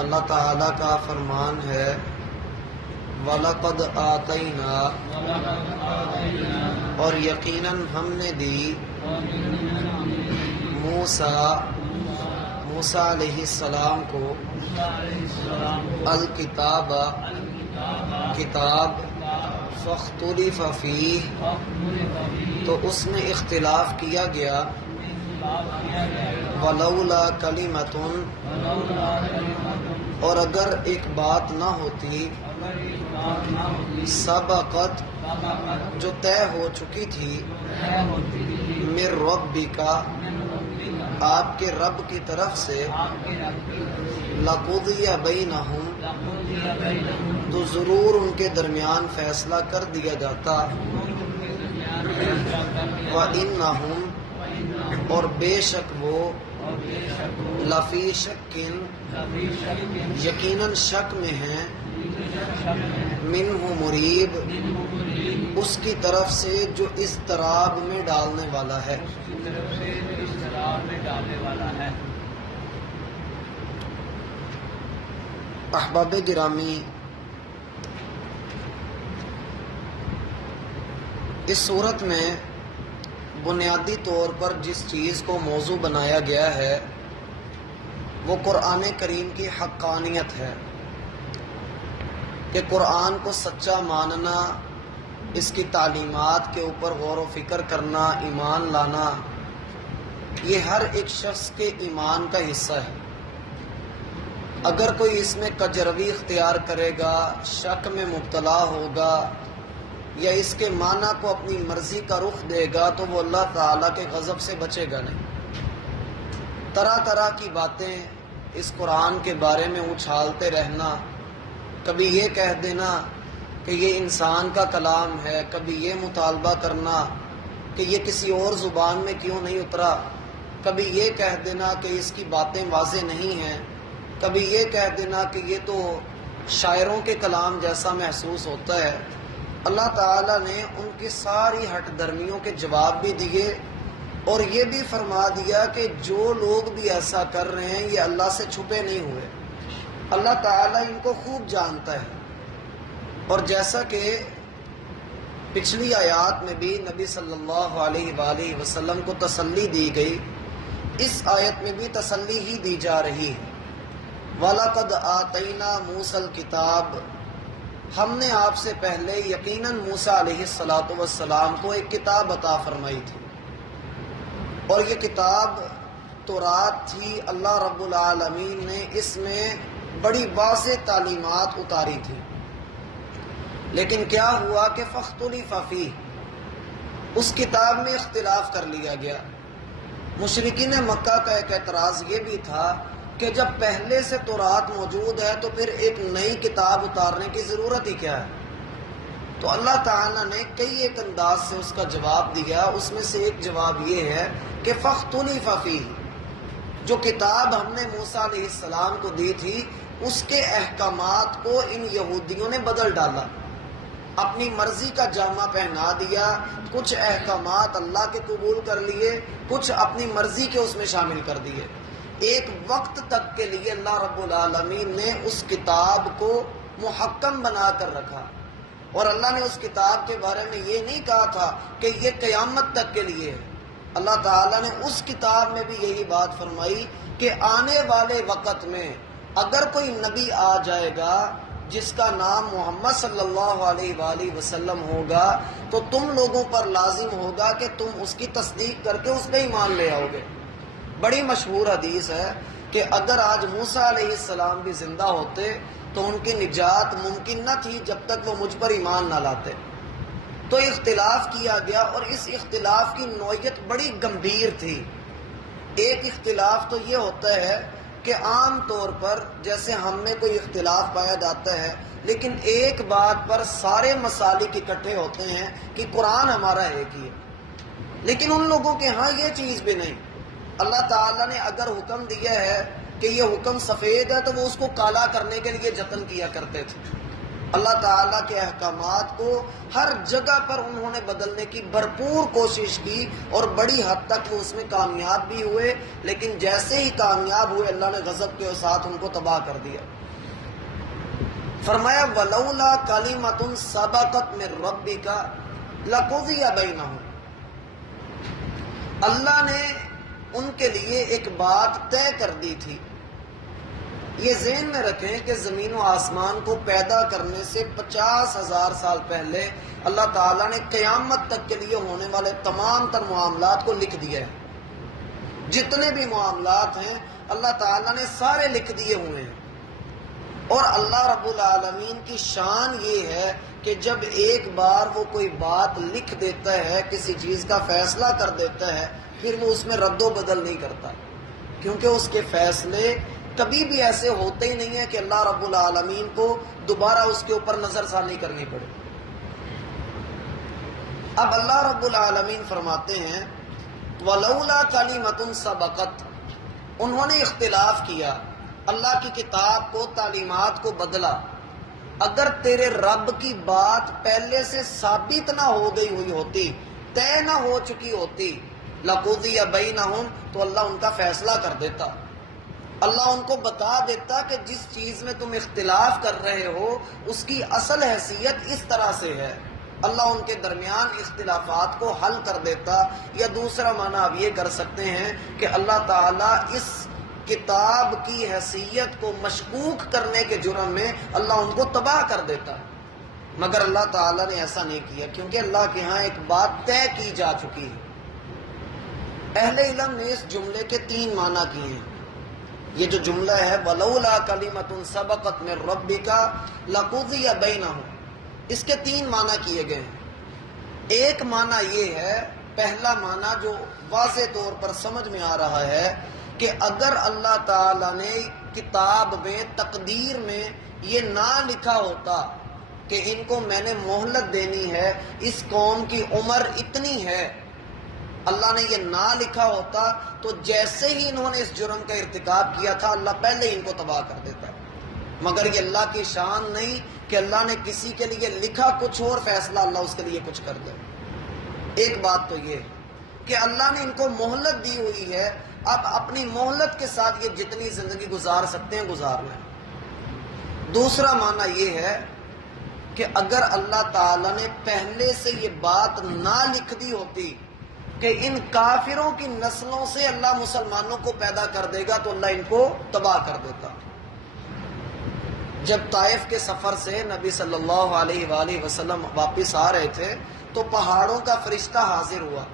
اللہ تعالیٰ کا فرمان ہے وَلَقَدْ آتَيْنَا، اور یقیناً ہم نے دی موسیٰ علیہ السلام کو الکتاب کتاب فاختلف فیہ، تو اس میں اختلاف کیا گیا ولولا کلمۃ، اور اگر ایک بات نہ ہوتی سبقت، جو طے ہو چکی تھی من ربک، آپ کے رب کی طرف سے لقضی بینہم، تو ضرور ان کے درمیان فیصلہ کر دیا جاتا وَإِنَّهُمْ، اور بے شک وہ لفی شکن، یقیناً شک میں ہیں منہ مریب، اس کی طرف سے جو اضطراب میں ڈالنے والا ہے۔ احباب گرامی، اس صورت میں بنیادی طور پر جس چیز کو موضوع بنایا گیا ہے وہ قرآن کریم کی حقانیت ہے، کہ قرآن کو سچا ماننا، اس کی تعلیمات کے اوپر غور و فکر کرنا، ایمان لانا، یہ ہر ایک شخص کے ایمان کا حصہ ہے۔ اگر کوئی اس میں کجروی اختیار کرے گا، شک میں مبتلا ہوگا، یا اس کے معنی کو اپنی مرضی کا رخ دے گا، تو وہ اللہ تعالیٰ کے غضب سے بچے گا نہیں۔ طرح طرح کی باتیں اس قرآن کے بارے میں اچھالتے رہنا، کبھی یہ کہہ دینا کہ یہ انسان کا کلام ہے، کبھی یہ مطالبہ کرنا کہ یہ کسی اور زبان میں کیوں نہیں اترا، کبھی یہ کہہ دینا کہ اس کی باتیں واضح نہیں ہیں، کبھی یہ کہہ دینا کہ یہ تو شاعروں کے کلام جیسا محسوس ہوتا ہے۔ اللہ تعالیٰ نے ان کی ساری ہٹ درمیوں کے جواب بھی دیے، اور یہ بھی فرما دیا کہ جو لوگ بھی ایسا کر رہے ہیں یہ اللہ سے چھپے نہیں ہوئے، اللہ تعالیٰ ان کو خوب جانتا ہے۔ اور جیسا کہ پچھلی آیات میں بھی نبی صلی اللہ علیہ وآلہ وسلم کو تسلی دی گئی، اس آیت میں بھی تسلی ہی دی جا رہی ہے۔ وَلَقَدْ آتَيْنَا مُوسَى الْكِتَابَ، ہم نے آپ سے پہلے یقیناً موسیٰ علیہ السلام کو ایک کتاب عطا فرمائی تھی، اور یہ کتاب تورات تھی۔ اللہ رب العالمین نے اس میں بڑی واضح تعلیمات اتاری تھی، لیکن کیا ہوا کہ فاختلف فیہ، اس کتاب میں اختلاف کر لیا گیا۔ مشرکین مکہ کا ایک اعتراض یہ بھی تھا کہ جب پہلے سے تورات موجود ہے تو پھر ایک نئی کتاب اتارنے کی ضرورت ہی کیا ہے؟ تو اللہ تعالیٰ نے کئی ایک انداز سے اس کا جواب دیا، اس میں سے ایک جواب یہ ہے کہ فاختلف فیہ، جو کتاب ہم نے موسیٰ علیہ السلام کو دی تھی اس کے احکامات کو ان یہودیوں نے بدل ڈالا، اپنی مرضی کا جامہ پہنا دیا، کچھ احکامات اللہ کے قبول کر لیے، کچھ اپنی مرضی کے اس میں شامل کر دیے۔ ایک وقت تک کے لیے اللہ رب العالمین نے اس کتاب کو محکم بنا کر رکھا، اور اللہ نے اس کتاب کے بارے میں یہ نہیں کہا تھا کہ یہ قیامت تک کے لیے ہے۔ اللہ تعالیٰ نے اس کتاب میں بھی یہی بات فرمائی کہ آنے والے وقت میں اگر کوئی نبی آ جائے گا جس کا نام محمد صلی اللہ علیہ وآلہ وسلم ہوگا، تو تم لوگوں پر لازم ہوگا کہ تم اس کی تصدیق کر کے اس پہ ایمان لے آؤ گے۔ بڑی مشہور حدیث ہے کہ اگر آج موسیٰ علیہ السلام بھی زندہ ہوتے تو ان کی نجات ممکن نہ تھی جب تک وہ مجھ پر ایمان نہ لاتے۔ تو اختلاف کیا گیا، اور اس اختلاف کی نوعیت بڑی گمبھیر تھی۔ ایک اختلاف تو یہ ہوتا ہے کہ عام طور پر جیسے ہم میں کوئی اختلاف پایا جاتا ہے، لیکن ایک بات پر سارے مسالک اکٹھے ہوتے ہیں کہ قرآن ہمارا ایک ہی ہے، لیکن ان لوگوں کے ہاں یہ چیز بھی نہیں۔ اللہ تعالیٰ نے اگر حکم دیا ہے کہ یہ حکم سفید ہے تو وہ اس کو کالا کرنے کے لیے جتن کیا کرتے تھے، اللہ تعالیٰ کے احکامات کو ہر جگہ پر انہوں نے بدلنے کی بھرپور کوشش کی اور بڑی حد تک وہ اس میں کامیاب بھی ہوئے، لیکن جیسے ہی کامیاب ہوئے اللہ نے غضب کے ساتھ ان کو تباہ کر دیا۔ فرمایا وَلَوْلَا كَلِمَةٌ سَبَقَتْ مِن رَبِّكَ لَقُضِيَ بَيْنَهُمْ، اللہ نے ان کے لیے ایک بات طے کر دی تھی۔ یہ ذہن میں رکھیں کہ زمین و آسمان کو پیدا کرنے سے 50,000 سال پہلے اللہ تعالیٰ نے قیامت تک کے لیے ہونے والے تمام تر معاملات کو لکھ دیا ہے۔ جتنے بھی معاملات ہیں اللہ تعالیٰ نے سارے لکھ دیے ہوئے ہیں، اور اللہ رب العالمین کی شان یہ ہے کہ جب ایک بار وہ کوئی بات لکھ دیتا ہے، کسی چیز کا فیصلہ کر دیتا ہے، پھر وہ اس میں رد و بدل نہیں کرتا، کیونکہ اس کے فیصلے کبھی بھی ایسے ہوتے ہی نہیں ہیں کہ اللہ رب العالمین کو دوبارہ اس کے اوپر نظر ثانی کرنی پڑے۔ اب اللہ رب العالمین فرماتے ہیں وَلَوْلَا كَلِمَةٌ سَبَقَتْ، انہوں نے اختلاف کیا، اللہ کی کتاب کو، تعلیمات کو بدلا۔ اگر تیرے رب کی بات پہلے سے ثابت نہ ہو گئی ہوئی ہوتی، طے نہ ہو چکی ہوتی، لَقُضِيَ بَيْنَهُمْ، تو اللہ ان کا فیصلہ کر دیتا، اللہ ان کو بتا دیتا کہ جس چیز میں تم اختلاف کر رہے ہو اس کی اصل حیثیت اس طرح سے ہے، اللہ ان کے درمیان اختلافات کو حل کر دیتا۔ یا دوسرا معنی آپ یہ کر سکتے ہیں کہ اللہ تعالیٰ اس کتاب کی حیثیت کو مشکوک کرنے کے جرم میں اللہ ان کو تباہ کر دیتا، مگر اللہ تعالیٰ نے ایسا نہیں کیا، کیونکہ اللہ کے ہاں ایک بات طے کی جا چکی ہے۔ اہل علم نے اس جملے کے 3 معنی کیے ہیں۔ یہ جو جملہ ہے وَلَوْلَا كَلِمَةٌ سَبَقَتْ مِن رَبِّكَ لَقُضِيَ بَيْنَهُمْ، اس کے 3 معنی کیے گئے ہیں۔ ایک معنی یہ ہے، پہلا معنی جو واضح طور پر سمجھ میں آ رہا ہے کہ اگر اللہ تعالیٰ نے کتاب میں، تقدیر میں یہ نہ لکھا ہوتا کہ ان کو میں نے مہلت دینی ہے، اس قوم کی عمر اتنی ہے، اللہ نے یہ نہ لکھا ہوتا تو جیسے ہی انہوں نے اس جرم کا ارتکاب کیا تھا اللہ پہلے ہی ان کو تباہ کر دیتا۔ مگر یہ اللہ کی شان نہیں کہ اللہ نے کسی کے لیے لکھا کچھ اور، فیصلہ اللہ اس کے لیے کچھ کر دے۔ ایک بات تو یہ ہے کہ اللہ نے ان کو مہلت دی ہوئی ہے، اب اپنی مہلت کے ساتھ یہ جتنی زندگی گزار سکتے ہیں گزار لیں۔ دوسرا معنی یہ ہے کہ اگر اللہ تعالیٰ نے پہلے سے یہ بات نہ لکھ دی ہوتی کہ ان کافروں کی نسلوں سے اللہ مسلمانوں کو پیدا کر دے گا تو اللہ ان کو تباہ کر دیتا۔ جب طائف کے سفر سے نبی صلی اللہ علیہ وآلہ وسلم واپس آ رہے تھے تو پہاڑوں کا فرشتہ حاضر ہوا،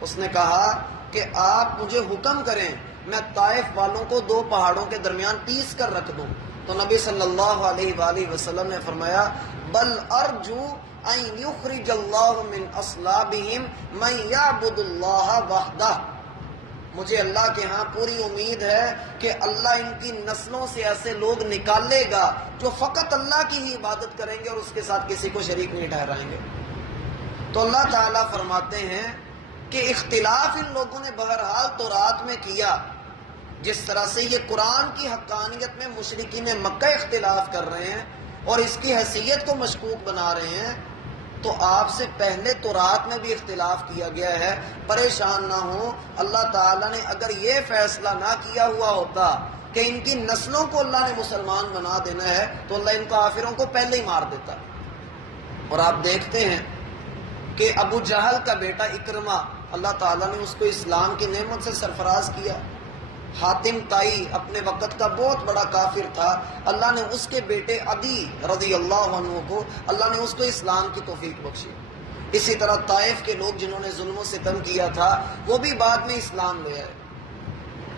اس نے کہا کہ آپ مجھے حکم کریں میں طائف والوں کو 2 پہاڑوں کے درمیان پیس کر رکھ دوں، تو نبی صلی اللہ علیہ وآلہ وسلم نے فرمایا بل ارجو ان یخرج اللہ من اصلابہم من یعبد اللہ وحدہ، مجھے اللہ کے ہاں پوری امید ہے کہ اللہ ان کی نسلوں سے ایسے لوگ نکالے گا جو فقط اللہ کی ہی عبادت کریں گے اور اس کے ساتھ کسی کو شریک نہیں ٹھہرائیں گے۔ تو اللہ تعالیٰ فرماتے ہیں کہ اختلاف ان لوگوں نے بہرحال تورات میں کیا، جس طرح سے یہ قرآن کی حقانیت میں مشرکین مکہ اختلاف کر رہے ہیں اور اس کی حیثیت کو مشکوک بنا رہے ہیں، تو آپ سے پہلے تورات میں بھی اختلاف کیا گیا ہے۔ پریشان نہ ہو، اللہ تعالیٰ نے اگر یہ فیصلہ نہ کیا ہوا ہوتا کہ ان کی نسلوں کو اللہ نے مسلمان بنا دینا ہے تو اللہ ان کافروں کو پہلے ہی مار دیتا۔ اور آپ دیکھتے ہیں کہ ابو جہل کا بیٹا اکرمہ، اللہ تعالیٰ نے اس کو اسلام کی نعمت سے سرفراز کیا۔ حاتم طائی اپنے وقت کا بہت بڑا کافر تھا، اللہ نے اس کے بیٹے عدی رضی اللہ عنہ کو اللہ نے اس کو اسلام کی توفیق بخشی۔ اسی طرح طائف کے لوگ جنہوں نے ظلم و ستم کیا تھا وہ بھی بعد میں اسلام لے آئے۔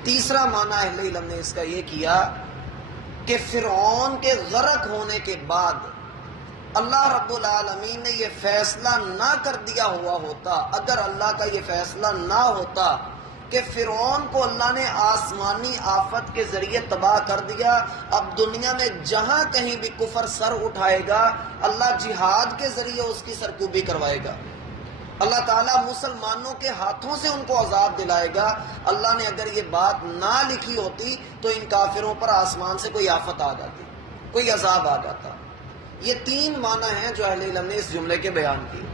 تیسرا معنی اہل علم نے اس کا یہ کیا کہ فرعون کے غرق ہونے کے بعد اللہ رب العالمین نے یہ فیصلہ نہ کر دیا ہوا ہوتا، اگر اللہ کا یہ فیصلہ نہ ہوتا کہ فرعون کو اللہ نے آسمانی آفت کے ذریعے تباہ کر دیا، اب دنیا میں جہاں کہیں بھی کفر سر اٹھائے گا اللہ جہاد کے ذریعے اس کی سرکوبی کروائے گا، اللہ تعالیٰ مسلمانوں کے ہاتھوں سے ان کو عذاب دلائے گا۔ اللہ نے اگر یہ بات نہ لکھی ہوتی تو ان کافروں پر آسمان سے کوئی آفت آ جاتی، کوئی عذاب آ جاتا۔ یہ تین معنی ہیں جو اہل علم نے اس جملے کے بیان کیے.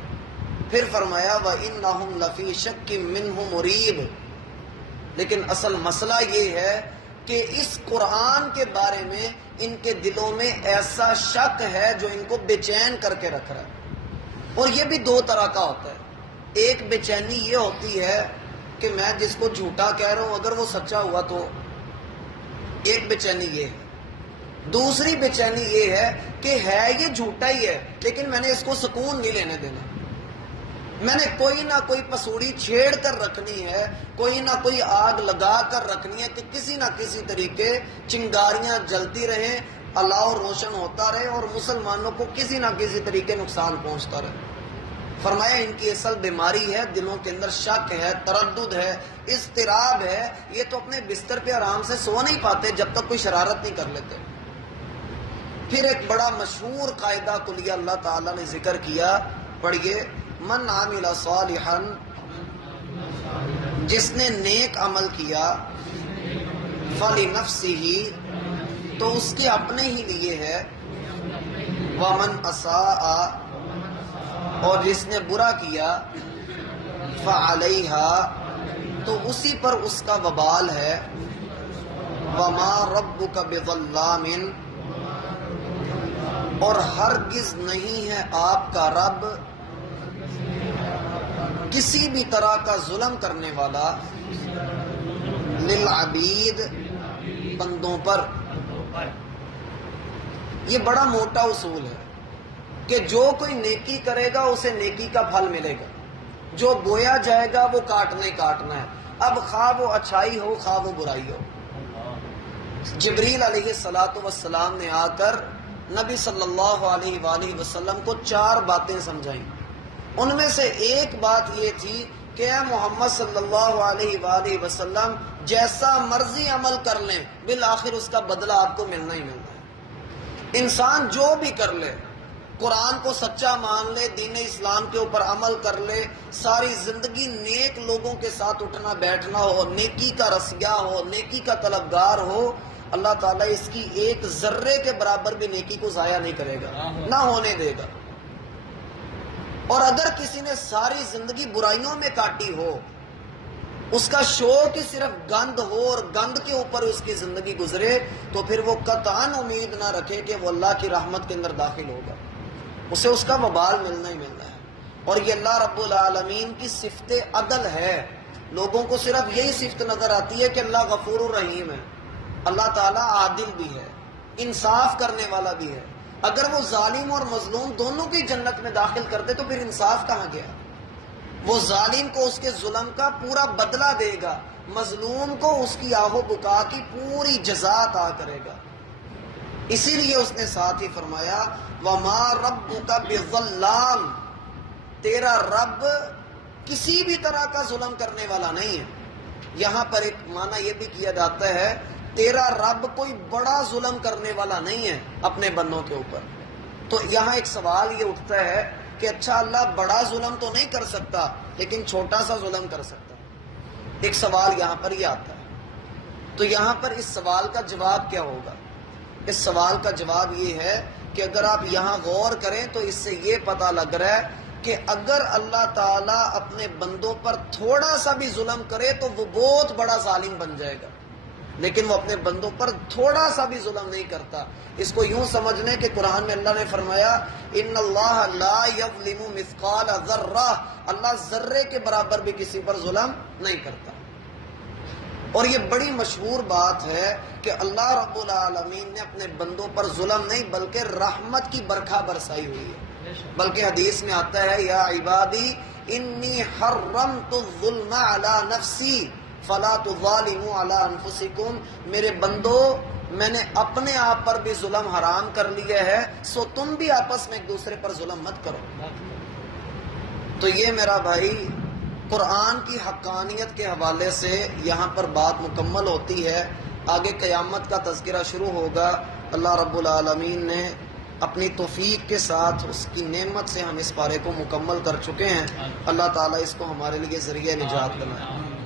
پھر فرمایا وَإِنَّهُمْ لَفِي شَكٍّ مِّنْهُ مُرِيبٍ. لیکن اصل مسئلہ یہ ہے کہ اس قرآن کے بارے میں ان کے دلوں میں ایسا شک ہے جو ان کو بے چین کر کے رکھ رہا ہے. اور یہ بھی دو طرح کا ہوتا ہے. ایک بے چینی یہ ہوتی ہے کہ میں جس کو جھوٹا کہہ رہا ہوں اگر وہ سچا ہوا تو، ایک بے چینی یہ ہے. دوسری بے چینی یہ ہے کہ ہے یہ جھوٹا ہی ہے لیکن میں نے اس کو سکون نہیں لینے دینا، میں نے کوئی نہ کوئی پسوڑی چھیڑ کر رکھنی ہے، کوئی نہ کوئی آگ لگا کر رکھنی ہے کہ کسی نہ کسی طریقے چنگاریاں جلتی رہیں، الاؤ روشن ہوتا رہے اور مسلمانوں کو کسی نہ کسی طریقے نقصان پہنچتا رہے. فرمایا ان کی اصل بیماری ہے، دلوں کے اندر شک ہے، تردد ہے، اضطراب ہے. یہ تو اپنے بستر پہ آرام سے سو نہیں پاتے جب تک کوئی شرارت نہیں کر لیتے. پھر ایک بڑا مشہور قاعدہ کلیہ اللہ تعالیٰ نے ذکر کیا، پڑھیے، من عامل صالحا، جس نے نیک عمل کیا، فلنفسہ، تو اس کے اپنے ہی لیے ہے، ومن اساء، اور جس نے برا کیا، فعلیہا، تو اسی پر اس کا وبال ہے، وما ربک بظلام، اور ہرگز نہیں ہے آپ کا رب کسی بھی طرح کا ظلم کرنے والا، للعبید، بندوں پر. یہ بڑا موٹا اصول ہے کہ جو کوئی نیکی کرے گا اسے نیکی کا پھل ملے گا، جو بویا جائے گا وہ کاٹنا ہے. اب خواہ وہ اچھائی ہو خواہ وہ برائی ہو. جبریل علیہ السلام نے آ کر نبی صلی اللہ علیہ وآلہ وسلم کو 4 باتیں سمجھائیں. ان میں سے ایک بات یہ تھی کہ اے محمد صلی اللہ علیہ وآلہ وسلم جیسا مرضی عمل کر لیں بالآخر اس کا بدلہ آپ کو ملنا ہی ملنا ہے. انسان جو بھی کر لے، قرآن کو سچا مان لے، دین اسلام کے اوپر عمل کر لے، ساری زندگی نیک لوگوں کے ساتھ اٹھنا بیٹھنا ہو، نیکی کا رسیا ہو، نیکی کا طلبگار ہو، اللہ تعالیٰ اس کی ایک ذرے کے برابر بھی نیکی کو ضائع نہیں کرے گا، نہ ہونے دے گا. اور اگر کسی نے ساری زندگی برائیوں میں کاٹی ہو، اس کا شوق ہی صرف گند ہو اور گند کے اوپر اس کی زندگی گزرے، تو پھر وہ قطعاً امید نہ رکھے کہ وہ اللہ کی رحمت کے اندر داخل ہوگا، اسے اس کا وبال ملنا ہی ملنا ہے. اور یہ اللہ رب العالمین کی صفت عدل ہے. لوگوں کو صرف یہی صفت نظر آتی ہے کہ اللہ غفور الرحیم ہے، اللہ تعالیٰ عادل بھی ہے، انصاف کرنے والا بھی ہے. اگر وہ ظالم اور مظلوم دونوں کی جنت میں داخل کر دے تو پھر انصاف کہاں گیا؟ وہ ظالم کو اس کے ظلم کا پورا بدلہ دے گا، مظلوم کو اس کی آہ و بکا کی پوری جزا عطا کرے گا. اسی لیے اس نے ساتھ ہی فرمایا وَمَا رَبُّكَ بِظَلَّامٍ، تیرا رب کسی بھی طرح کا ظلم کرنے والا نہیں ہے. یہاں پر ایک معنی یہ بھی کیا جاتا ہے تیرا رب کوئی بڑا ظلم کرنے والا نہیں ہے اپنے بندوں کے اوپر. تو یہاں ایک سوال یہ اٹھتا ہے کہ اچھا اللہ بڑا ظلم تو نہیں کر سکتا لیکن چھوٹا سا ظلم کر سکتا. ایک سوال یہاں پر یہ آتا ہے. تو یہاں پر اس سوال کا جواب کیا ہوگا؟ اس سوال کا جواب یہ ہے کہ اگر آپ یہاں غور کریں تو اس سے یہ پتہ لگ رہا ہے کہ اگر اللہ تعالیٰ اپنے بندوں پر تھوڑا سا بھی ظلم کرے تو وہ بہت بڑا ظالم بن جائے گا، لیکن وہ اپنے بندوں پر تھوڑا سا بھی ظلم نہیں کرتا. اس کو یوں سمجھ لیں کہ قرآن میں اللہ نے فرمایا ان اللہ لا یظلم مثقال ذرہ، اللہ ذرے کے برابر بھی کسی پر ظلم نہیں کرتا. اور یہ بڑی مشہور بات ہے کہ اللہ رب العالمین نے اپنے بندوں پر ظلم نہیں بلکہ رحمت کی برکھا برسائی ہوئی ہے. بلکہ حدیث میں آتا ہے یا عبادی انی حرمت الظلم علی نفسی فلا تظالموا علی انفسکم، میرے بندو میں نے اپنے آپ پر بھی ظلم حرام کر لیا ہے، سو تم بھی آپس میں ایک دوسرے پر ظلم مت کرو. تو یہ میرا بھائی قرآن کی حقانیت کے حوالے سے یہاں پر بات مکمل ہوتی ہے. آگے قیامت کا تذکرہ شروع ہوگا. اللہ رب العالمین نے اپنی توفیق کے ساتھ اس کی نعمت سے ہم اس پارے کو مکمل کر چکے ہیں. اللہ تعالیٰ اس کو ہمارے لیے ذریعہ نجات بنائے.